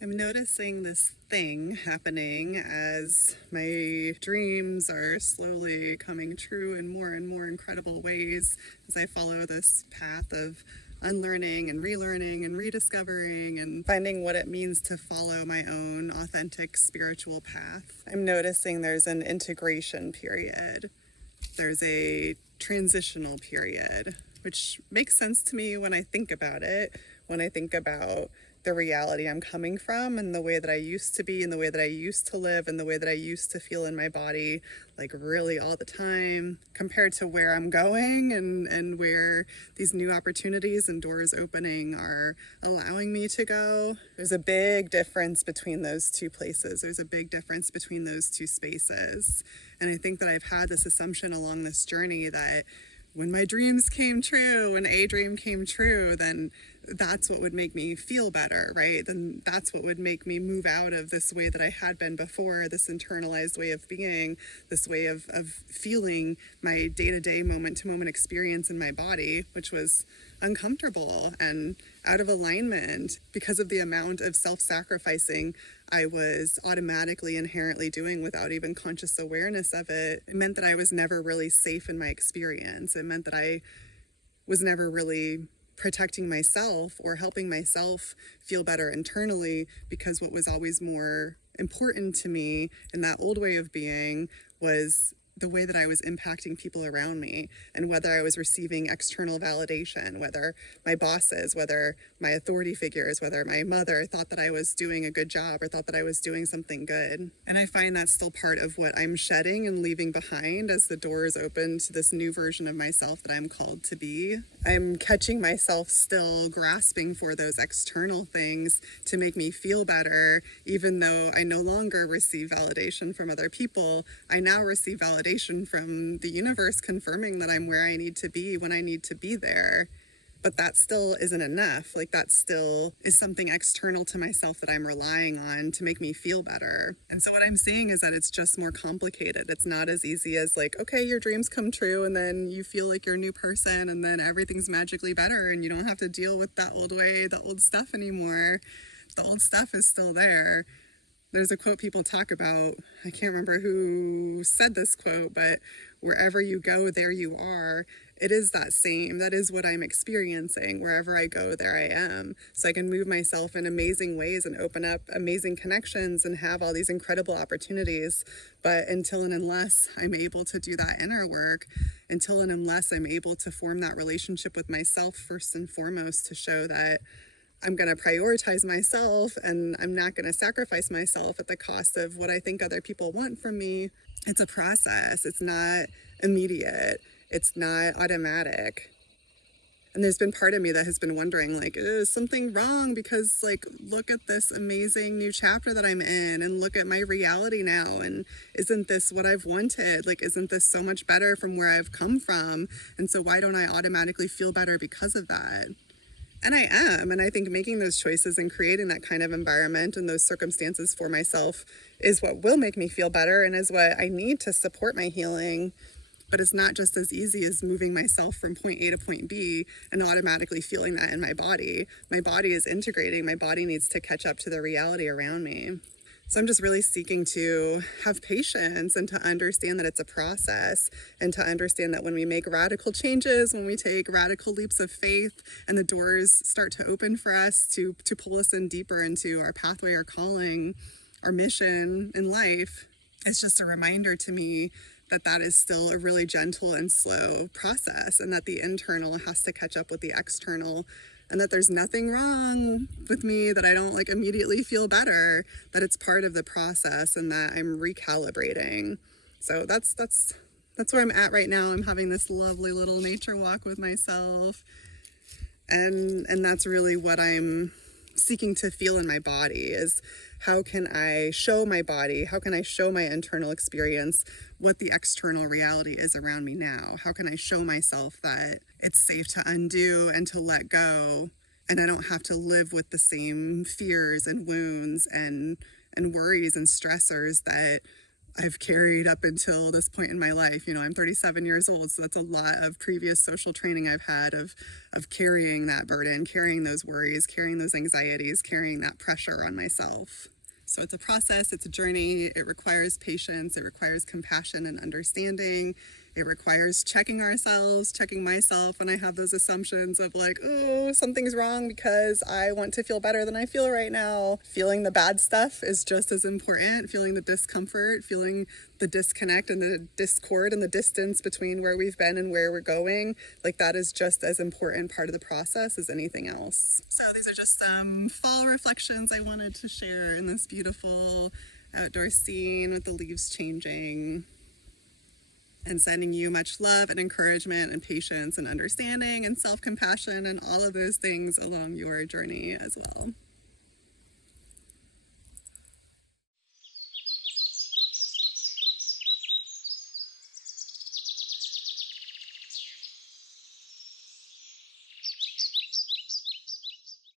I'm noticing this thing happening as my dreams are slowly coming true in more and more incredible ways as I follow this path of unlearning and relearning and rediscovering and finding what it means to follow my own authentic spiritual path. I'm noticing there's an integration period. There's a transitional period, which makes sense to me when I think about it, when I think about the reality I'm coming from and the way that I used to be and the way that I used to live and the way that I used to feel in my body, like really all the time, compared to where I'm going and where these new opportunities and doors opening are allowing me to go. There's a big difference between those two places. There's a big difference between those two spaces. And I think that I've had this assumption along this journey that when my dreams came true, when a dream came true, then that's what would make me feel better, right? Then that's what would make me move out of this way that I had been before, this internalized way of being, this way of feeling my day-to-day, moment-to-moment experience in my body, which was uncomfortable and out of alignment because of the amount of self-sacrificing I was automatically inherently doing without even conscious awareness of it. It meant that I was never really safe in my experience. It meant that I was never really protecting myself or helping myself feel better internally, because what was always more important to me in that old way of being was the way that I was impacting people around me, and whether I was receiving external validation, whether my bosses, whether my authority figures, whether my mother thought that I was doing a good job or thought that I was doing something good. And I find that's still part of what I'm shedding and leaving behind as the doors open to this new version of myself that I'm called to be. I'm catching myself still grasping for those external things to make me feel better, even though I no longer receive validation from other people. I now receive validation from the universe confirming that I'm where I need to be when I need to be there. But that still isn't enough. Like, that still is something external to myself that I'm relying on to make me feel better. And so what I'm seeing is that it's just more complicated. It's not as easy as like, okay, your dreams come true and then you feel like you're a new person and then everything's magically better and you don't have to deal with that old way, the old stuff anymore. The old stuff is still there. There's a quote people talk about, I can't remember who said this quote, but wherever you go, there you are. It is that same. That is what I'm experiencing. Wherever I go, there I am. So I can move myself in amazing ways and open up amazing connections and have all these incredible opportunities. But until and unless I'm able to do that inner work, until and unless I'm able to form that relationship with myself first and foremost, to show that I'm going to prioritize myself and I'm not going to sacrifice myself at the cost of what I think other people want from me. It's a process. It's not immediate. It's not automatic. And there's been part of me that has been wondering, like, is something wrong? Because, like, look at this amazing new chapter that I'm in and look at my reality now. And isn't this what I've wanted? Like, isn't this so much better from where I've come from? And so why don't I automatically feel better because of that? And I am. And I think making those choices and creating that kind of environment and those circumstances for myself is what will make me feel better and is what I need to support my healing. But it's not just as easy as moving myself from point A to point B and automatically feeling that in my body. My body is integrating. My body needs to catch up to the reality around me. So I'm just really seeking to have patience and to understand that it's a process, and to understand that when we make radical changes, when we take radical leaps of faith and the doors start to open for us to pull us in deeper into our pathway, our calling, our mission in life, it's just a reminder to me that that is still a really gentle and slow process, and that the internal has to catch up with the external, and that there's nothing wrong with me, that I don't like immediately feel better, that it's part of the process and that I'm recalibrating. So that's where I'm at right now. I'm having this lovely little nature walk with myself. And that's really what I'm seeking to feel in my body, is how can I show my body, how can I show my internal experience what the external reality is around me now? How can I show myself that it's safe to undo and to let go, and I don't have to live with the same fears and wounds and worries and stressors that I've carried up until this point in my life. You know, I'm 37 years old, so that's a lot of previous social training I've had of carrying that burden, carrying those worries, carrying those anxieties, carrying that pressure on myself. So it's a process, it's a journey. It requires patience, it requires compassion and understanding. It requires checking ourselves, checking myself when I have those assumptions of like, oh, something's wrong because I want to feel better than I feel right now. Feeling the bad stuff is just as important. Feeling the discomfort, feeling the disconnect and the discord and the distance between where we've been and where we're going, like that is just as important part of the process as anything else. So these are just some fall reflections I wanted to share in this beautiful outdoor scene with the leaves changing. And sending you much love and encouragement and patience and understanding and self-compassion and all of those things along your journey as well.